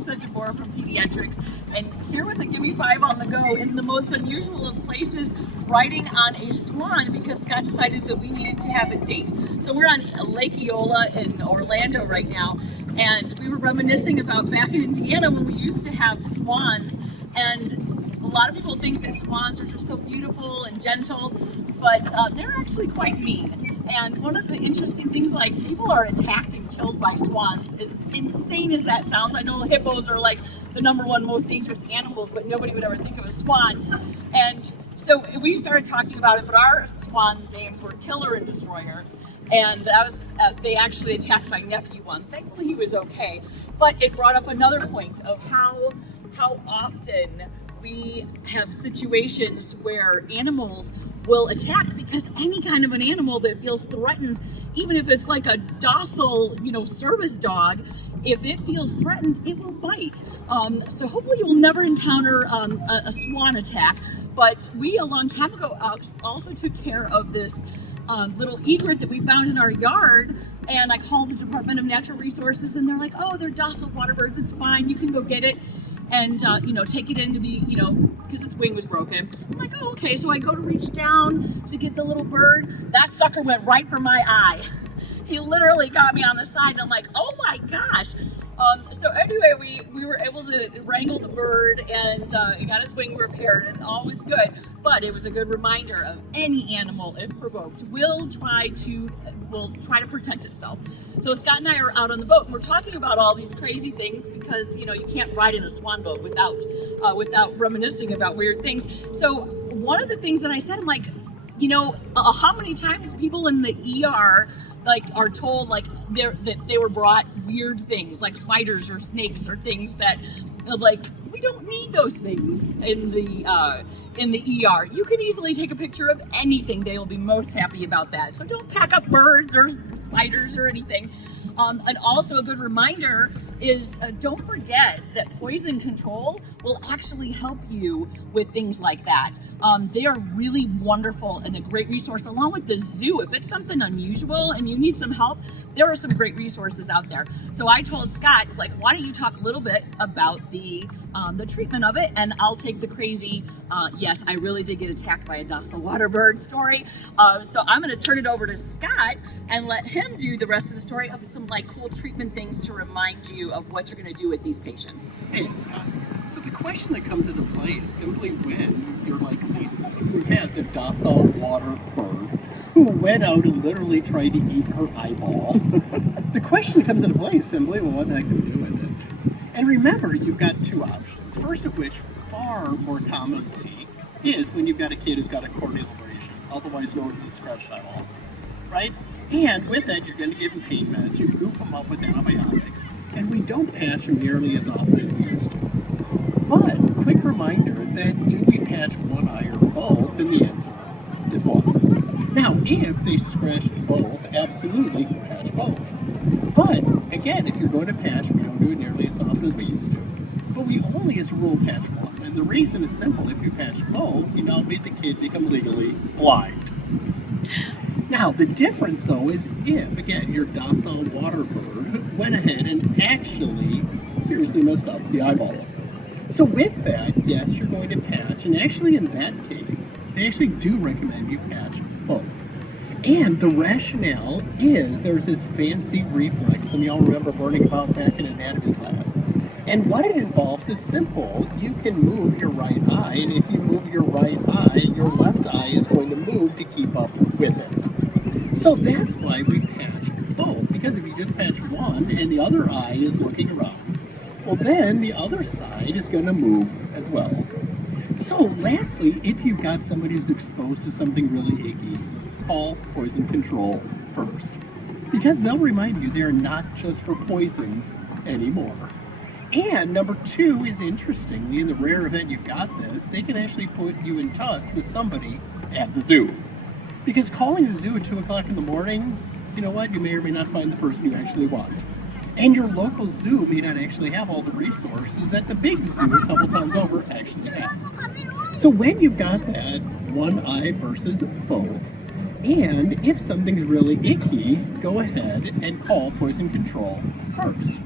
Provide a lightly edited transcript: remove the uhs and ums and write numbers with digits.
from Pedi-Ed-Trics, and here with a Give Me 5 on the go in the most unusual of places, riding on a swan because Scott decided that we needed to have a date. So we're on Lake Eola in Orlando right now, and we were reminiscing about back in Indiana when we used to have swans, and a lot of people think that swans are just so beautiful and gentle, but they're actually quite mean. And one of the interesting things, like, people are attacked and killed by swans, as insane as that sounds. I know hippos are like the #1 most dangerous animals, but nobody would ever think of a swan. And so we started talking about it, but our swans' names were Killer and Destroyer. And that was, they actually attacked my nephew once. Thankfully he was okay. But it brought up another point of how often we have situations where animals will attack, because any kind of an animal that feels threatened, even if it's like a docile, service dog, if it feels threatened, it will bite. So hopefully you will never encounter a swan attack. But we, a long time ago, also took care of this little egret that we found in our yard, and I called the Department of Natural Resources, and they're like, oh, they're docile water birds, it's fine, you can go get it and take it in to be, because its wing was broken. I'm like, oh, okay. So I go to reach down to get the little bird. That sucker went right for my eye. He literally got me on the side, and I'm like, oh my gosh. So anyway, we were able to wrangle the bird, and it got its wing repaired, and all was good. But it was a good reminder of any animal, if provoked, will try to protect itself. So Scott and I are out on the boat, and we're talking about all these crazy things because you can't ride in a swan boat without reminiscing about weird things. So one of the things that I said, I'm like, how many times people in the ER are told that they were brought weird things like spiders or snakes or things that we don't need those things in the ER. You can easily take a picture of anything. They will be most happy about that. So don't pack up birds or spiders or anything. And also a good reminder is don't forget that poison control will actually help you with things like that. They are really wonderful and a great resource, along with the zoo. If it's something unusual and you need some help, there are some great resources out there. So I told Scott, why don't you talk a little bit about the treatment of it, and I'll take the crazy, yes, I really did get attacked by a docile water bird story. So I'm gonna turn it over to Scott and let him do the rest of the story of some cool treatment things to remind you of what you're gonna do with these patients. Hey, Scott. So the question that comes into play is simply when you're like Lisa, who had the docile water bird, who went out and literally tried to eat her eyeball. The question that comes into play is simply, well, what the heck do we do with it? And remember, you've got two options. First of which, far more commonly, is when you've got a kid who's got a corneal abrasion, otherwise known as a scratch eyeball, right? And with that, you're going to give them pain meds, you goop them up with antibiotics, and we don't patch them nearly as often as we used to. But, quick reminder that do we patch one eye or both? And the answer is one. Now, if they scratched both, absolutely patch both. But, again, if you're going to patch, we don't do it nearly as often as we used to. But we only, as a rule, patch one. And the reason is simple. If you patch both, you now made the kid become legally blind. Now, the difference, though, is if, again, your docile water bird went ahead and actually seriously messed up the eyeball. So with that, yes, you're going to patch, and actually in that case, they actually do recommend you patch both. And the rationale is there's this fancy reflex, some of y'all remember learning about back in anatomy class. And what it involves is simple. You can move your right eye, and if you move your right eye, your left eye is going to move to keep up with it. So that's why we patch both, because if you just patch one and the other eye is looking around, well then the other side is going to move as well. So lastly, if you've got somebody who's exposed to something really icky, call poison control first, because they'll remind you they're not just for poisons anymore. And number two is, interestingly, in the rare event you've got this, they can actually put you in touch with somebody at the zoo. Because calling the zoo at 2 o'clock in the morning, you know what, you may or may not find the person you actually want. And your local zoo may not actually have all the resources that the big zoo a couple times over actually has. So when you've got that one eye versus both, and if something's really icky, go ahead and call poison control first.